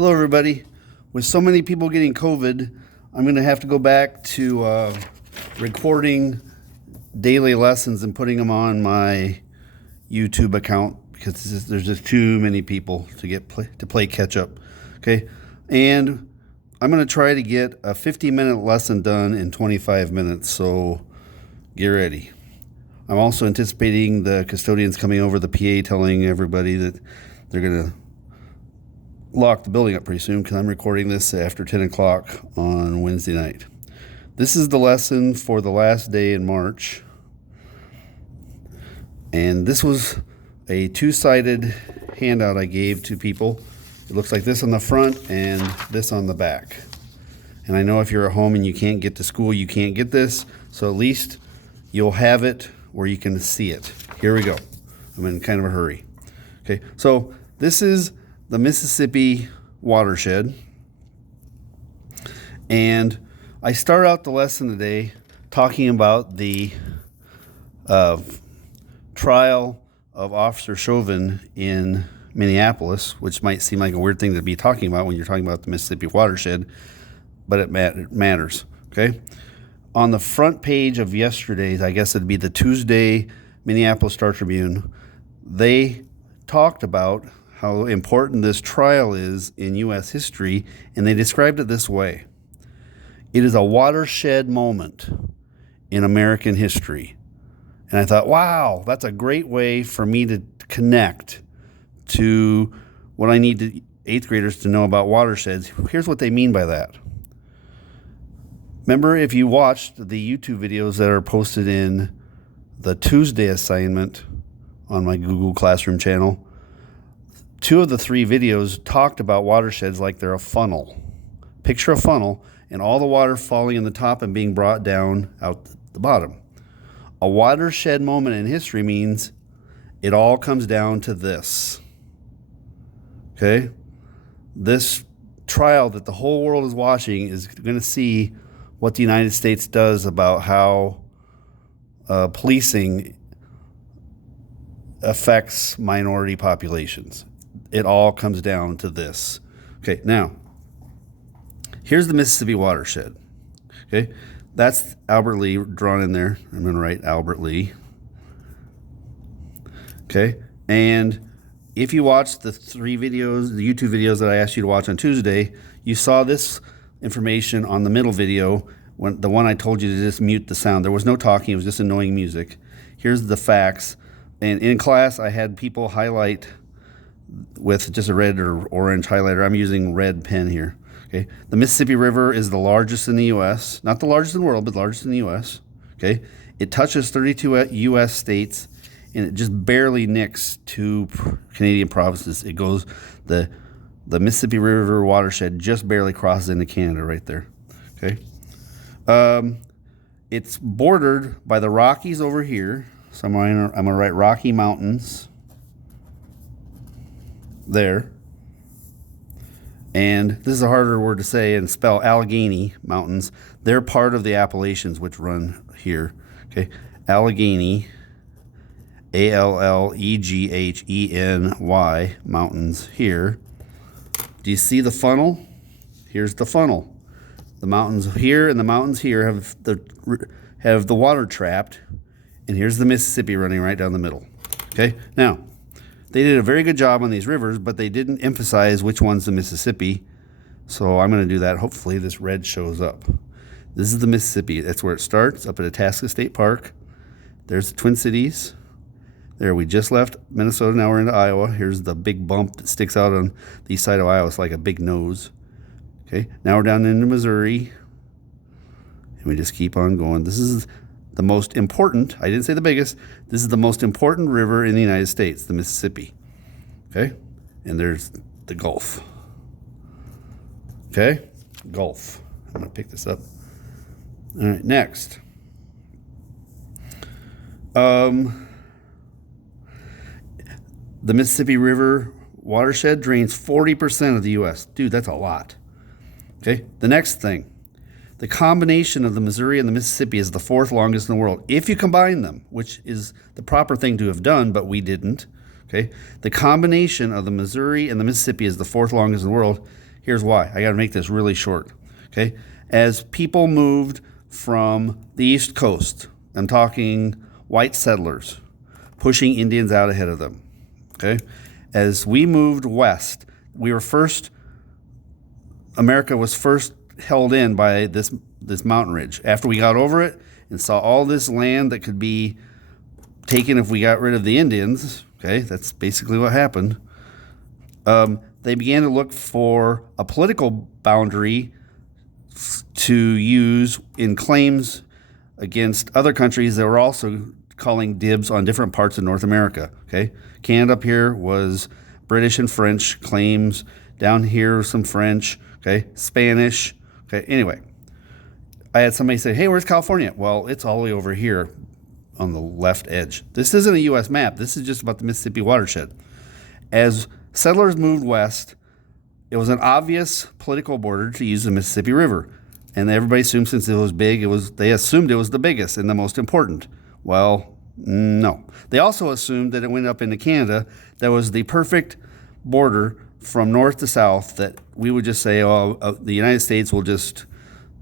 Hello, everybody. With so many people getting COVID, I'm going to have to go back to recording daily lessons and putting them on my YouTube account because there's just too many people to play catch up. Okay, and I'm going to try to get a 50-minute lesson done in 25 minutes. So get ready. I'm also anticipating the custodians coming over the PA telling everybody that they're going to lock the building up pretty soon because I'm recording this after 10 o'clock on Wednesday night. This is the lesson for the last day in March. And this was a two-sided handout I gave to people. It looks like this on the front and this on the back. And I know if you're at home and you can't get to school, you can't get this. So at least you'll have it where you can see it. Here we go. I'm in kind of a hurry. Okay, so this is the Mississippi Watershed. And I start out the lesson today talking about the trial of Officer Chauvin in Minneapolis, which might seem like a weird thing to be talking about when you're talking about the Mississippi Watershed, but it matters, okay? On the front page of yesterday's, I guess it'd be the Tuesday Minneapolis Star-Tribune, they talked about how important this trial is in U.S. history, and they described it this way. It is a watershed moment in American history. And I thought, wow, that's a great way for me to connect to what I need eighth graders to know about watersheds. Here's what they mean by that. Remember, if you watched the YouTube videos that are posted in the Tuesday assignment on my Google Classroom channel, 2 of the 3 videos talked about watersheds like they're a funnel. Picture a funnel and all the water falling in the top and being brought down out the bottom. A watershed moment in history means it all comes down to this. Okay? This trial that the whole world is watching is going to see what the United States does about how policing affects minority populations. It all comes down to this. Okay, now, here's the Mississippi Watershed. Okay, that's Albert Lee drawn in there. I'm going to write Albert Lee. Okay, and if you watched the 3 videos, the YouTube videos that I asked you to watch on Tuesday, you saw this information on the middle video, the one I told you to just mute the sound. There was no talking, it was just annoying music. Here's the facts. And in class, I had people highlight with just a red or orange highlighter. I'm using red pen here. Okay, the Mississippi River is the largest in the U.S. Not the largest in the world, but the largest in the U.S. Okay, it touches 32 U.S. states, and it just barely nicks 2 Canadian provinces. It goes the Mississippi River watershed just barely crosses into Canada right there. Okay, it's bordered by the Rockies over here. So I'm going to write Rocky Mountains there. And this is a harder word to say and spell, Allegheny Mountains. They're part of the Appalachians, which run here. Okay, Allegheny, Allegheny mountains here. Do you see the funnel? Here's the funnel. The mountains here and the mountains here have the water trapped. And here's the Mississippi running right down the middle. Okay, now, they did a very good job on these rivers, but they didn't emphasize which one's the Mississippi. So I'm going to do that. Hopefully this red shows up. This is the Mississippi. That's where it starts, up at Itasca State Park. There's the Twin Cities. There, we just left Minnesota. Now we're into Iowa. Here's the big bump that sticks out on the east side of Iowa. It's like a big nose. Okay, now we're down into Missouri. And we just keep on going. This is the most important, I didn't say the biggest, this is the most important river in the United States, the Mississippi. Okay? And there's the Gulf. Okay? Gulf. I'm going to pick this up. All right, next. The Mississippi River watershed drains 40% of the U.S. Dude, that's a lot. Okay? The next thing. The combination of the Missouri and the Mississippi is the 4th longest in the world. If you combine them, which is the proper thing to have done, but we didn't. Okay, the combination of the Missouri and the Mississippi is the 4th longest in the world. Here's why. I got to make this really short. Okay. As people moved from the East Coast, I'm talking white settlers, pushing Indians out ahead of them. Okay. As we moved west, America was first held in by this mountain ridge. After we got over it and saw all this land that could be taken if we got rid of the Indians, okay, that's basically what happened. They began to look for a political boundary to use in claims against other countries that were also calling dibs on different parts of North America. Okay, Canada up here was British and French claims. Down here, some French. Okay, Spanish. Okay, anyway, I had somebody say, "Hey, where's California?" Well, it's all the way over here on the left edge. This isn't a U.S. map. This is just about the Mississippi Watershed. As settlers moved west, it was an obvious political border to use the Mississippi River. And everybody assumed since it was big, they assumed it was the biggest and the most important. Well, no. They also assumed that it went up into Canada. That was the perfect border from north to south that we would just say, the United States will just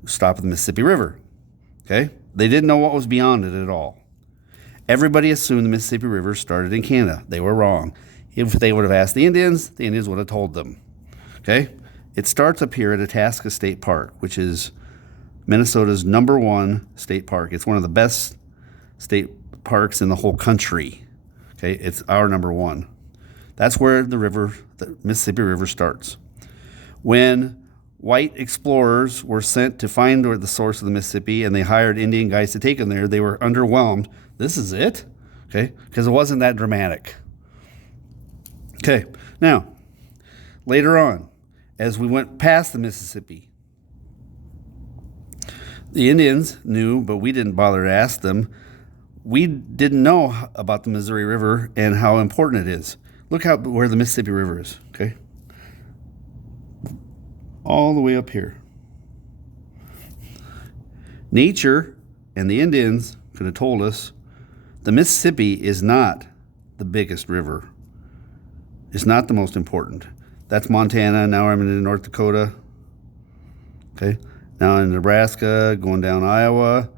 stop at the Mississippi River. Okay? They didn't know what was beyond it at all. Everybody assumed the Mississippi River started in Canada. They were wrong. If they would have asked the Indians would have told them. Okay? It starts up here at Itasca State Park, which is Minnesota's #1 state park. It's one of the best state parks in the whole country. Okay? It's our #1. That's where the Mississippi River starts. When white explorers were sent to find the source of the Mississippi and they hired Indian guys to take them there, they were underwhelmed. This is it? Okay? Because it wasn't that dramatic. Okay, now, later on, as we went past the Mississippi, the Indians knew, but we didn't bother to ask them. We didn't know about the Missouri River and how important it is. Look where the Mississippi River is, okay? All the way up here. Nature and the Indians could have told us the Mississippi is not the biggest river. It's not the most important. That's Montana. Now I'm in North Dakota. Okay. Now in Nebraska, going down Iowa,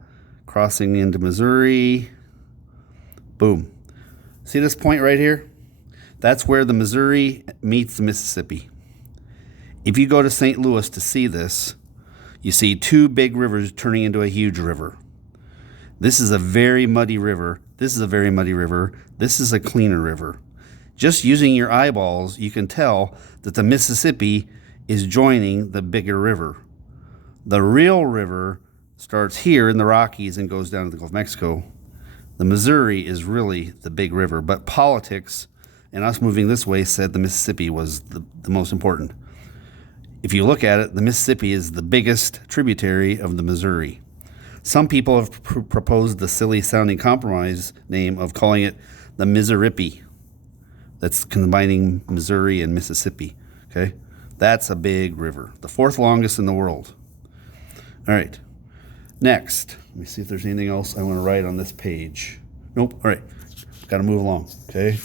crossing into Missouri. Boom. See this point right here? That's where the Missouri meets the Mississippi. If you go to St. Louis to see this, you see two big rivers turning into a huge river. This is a very muddy river. This is a very muddy river. This is a cleaner river. Just using your eyeballs, you can tell that the Mississippi is joining the bigger river. The real river starts here in the Rockies and goes down to the Gulf of Mexico. The Missouri is really the big river, but politics and us moving this way said the Mississippi was the most important. If you look at it, the Mississippi is the biggest tributary of the Missouri. Some people have proposed the silly-sounding compromise name of calling it the Mississippi. That's combining Missouri and Mississippi, okay? That's a big river, the 4th longest in the world. All right, next. Let me see if there's anything else I want to write on this page. Nope, all right, got to move along, okay?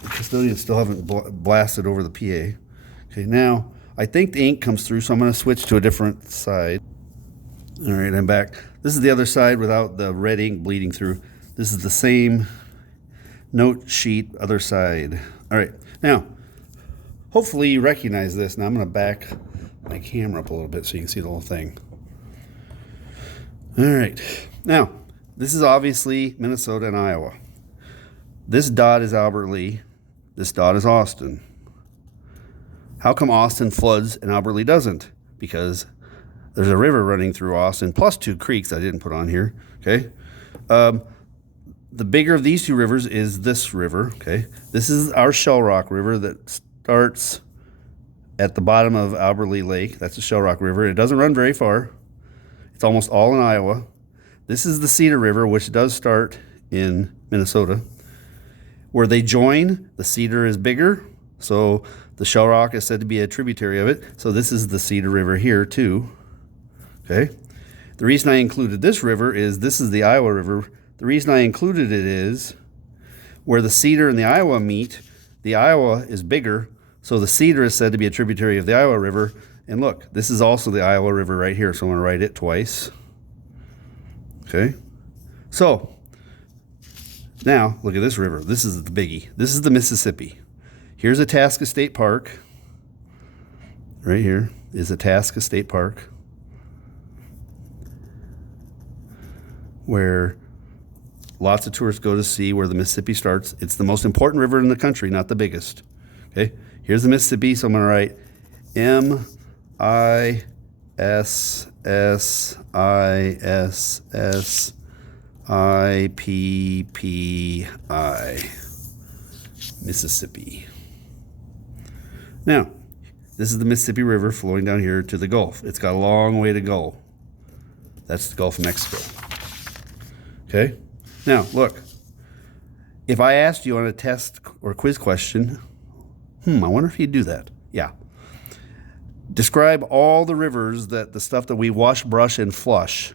The custodians still haven't blasted over the PA. Okay, now, I think the ink comes through, so I'm going to switch to a different side. All right, I'm back. This is the other side without the red ink bleeding through. This is the same note sheet, other side. All right, now, hopefully you recognize this. Now I'm going to back my camera up a little bit so you can see the whole thing. All right, now, this is obviously Minnesota and Iowa. This dot is Albert Lea. This dot is Austin. How come Austin floods and Albert Lea doesn't? Because there's a river running through Austin, plus 2 creeks I didn't put on here, okay? The bigger of these 2 rivers is this river, okay? This is our Shell Rock River that starts at the bottom of Albert Lea Lake. That's the Shell Rock River. It doesn't run very far. It's almost all in Iowa. This is the Cedar River, which does start in Minnesota. Where they join, the Cedar is bigger, so the Shell Rock is said to be a tributary of it. So this is the Cedar River here too, okay? The reason I included this river is this is the Iowa River. The reason I included it is where the Cedar and the Iowa meet, the Iowa is bigger, so the Cedar is said to be a tributary of the Iowa River, And look, this is also the Iowa River right here, so I'm going to write it twice. Okay? So, now, look at this river. This is the biggie. This is the Mississippi. Here's Itasca State Park. Right here is Itasca State Park, where lots of tourists go to see where the Mississippi starts. It's the most important river in the country, not the biggest. Okay? Here's the Mississippi, so I'm going to write Mississippi. Mississippi. Now, this is the Mississippi River flowing down here to the Gulf. It's got a long way to go. That's the Gulf of Mexico. Okay? Now, look. If I asked you on a test or quiz question, I wonder if you'd do that. Yeah. Describe all the rivers, the stuff that we wash, brush, and flush.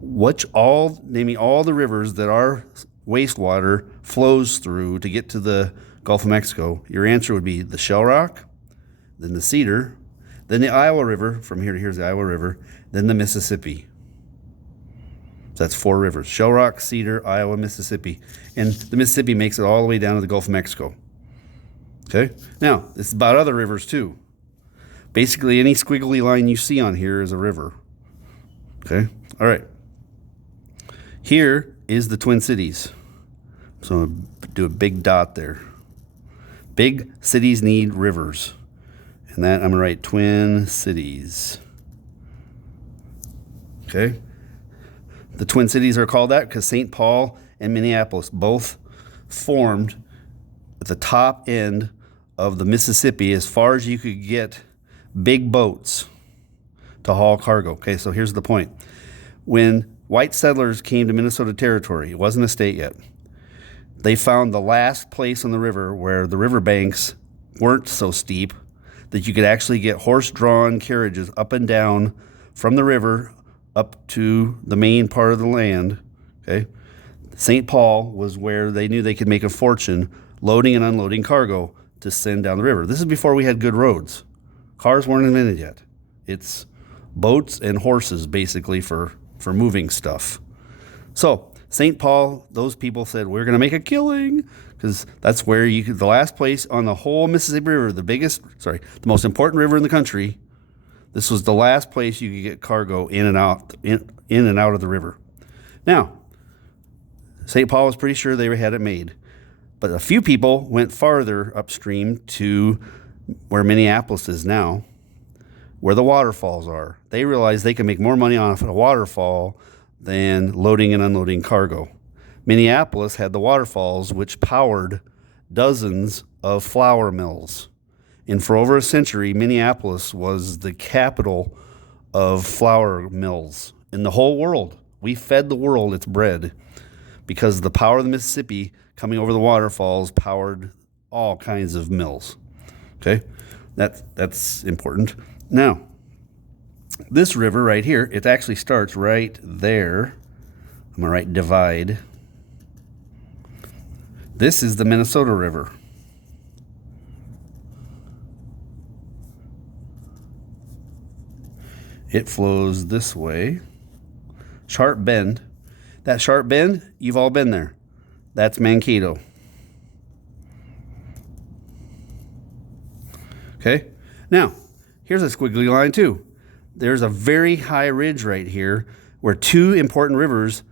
Name me all the rivers that our wastewater flows through to get to the Gulf of Mexico. Your answer would be the Shell Rock, then the Cedar, then the Iowa River. From here to here's the Iowa River, then the Mississippi. So that's 4 rivers: Shell Rock, Cedar, Iowa, Mississippi. And the Mississippi makes it all the way down to the Gulf of Mexico. Okay? Now, this is about other rivers too. Basically, any squiggly line you see on here is a river. Okay? All right. Here is the Twin Cities. So I'm going to do a big dot there. Big cities need rivers. And that I'm going to write Twin Cities. Okay? The Twin Cities are called that because St. Paul and Minneapolis both formed at the top end of the Mississippi as far as you could get big boats to haul cargo. Okay, so here's the point. When white settlers came to Minnesota Territory, it wasn't a state yet, they found the last place on the river where the riverbanks weren't so steep that you could actually get horse-drawn carriages up and down from the river up to the main part of the land. Okay, St. Paul was where they knew they could make a fortune loading and unloading cargo to send down the river. This is before we had good roads. Cars weren't invented yet. It's boats and horses, basically, for moving stuff. So, St. Paul, those people said, we're going to make a killing, because that's where the last place on the whole Mississippi River, the most important river in the country, this was the last place you could get cargo in and out of the river. Now, St. Paul was pretty sure they had it made. But a few people went farther upstream to where Minneapolis is now, where the waterfalls are. They realized they could make more money off a waterfall than loading and unloading cargo. Minneapolis had the waterfalls, which powered dozens of flour mills. And for over a century, Minneapolis was the capital of flour mills in the whole world. We fed the world its bread because the power of the Mississippi coming over the waterfalls powered all kinds of mills. Okay, that's important. Now, this river right here, it actually starts right there. I'm going to write divide. This is the Minnesota River. It flows this way. Sharp Bend. That Sharp Bend, you've all been there. That's Mankato. Okay? Now, here's a squiggly line too. There's a very high ridge right here where 2 important rivers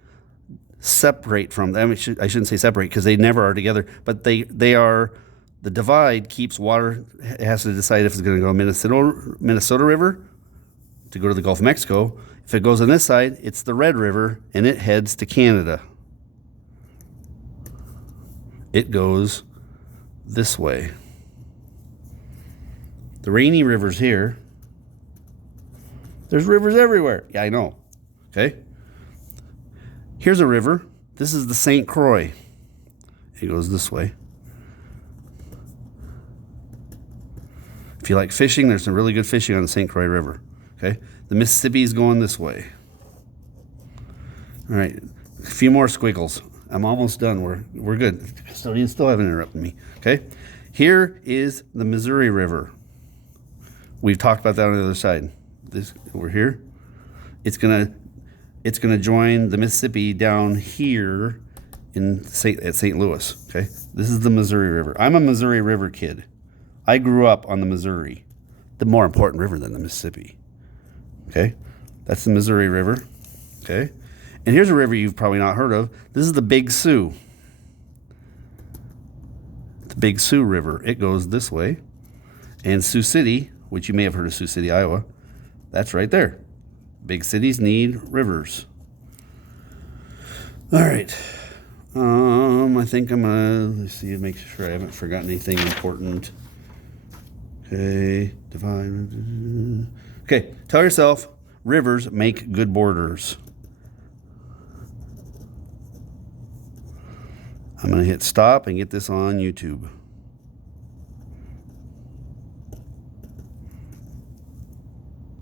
separate from them. I shouldn't say separate because they never are together, but they are, the divide keeps water, it has to decide if it's going to go Minnesota River to go to the Gulf of Mexico. If it goes on this side, it's the Red River, and it heads to Canada. It goes this way. The Rainy River's here. There's rivers everywhere. Yeah, I know. Okay? Here's a river. This is the St. Croix. It goes this way. If you like fishing, there's some really good fishing on the St. Croix River. Okay? The Mississippi is going this way. All right. A few more squiggles. I'm almost done. We're good. The custodians still haven't interrupted me. Okay? Here is the Missouri River. We've talked about that on the other side. This over here. It's gonna join the Mississippi down here at St. Louis. Okay, this is the Missouri River. I'm a Missouri River kid. I grew up on the Missouri, the more important river than the Mississippi. Okay, that's the Missouri River. Okay, and here's a river you've probably not heard of. This is the Big Sioux. The Big Sioux River. It goes this way, and Sioux City, which you may have heard of Sioux City, Iowa, that's right there. Big cities need rivers. All right. I think I'm gonna let's see, make sure I haven't forgotten anything important. Okay, divide. Okay, tell yourself rivers make good borders. I'm gonna hit stop and get this on YouTube.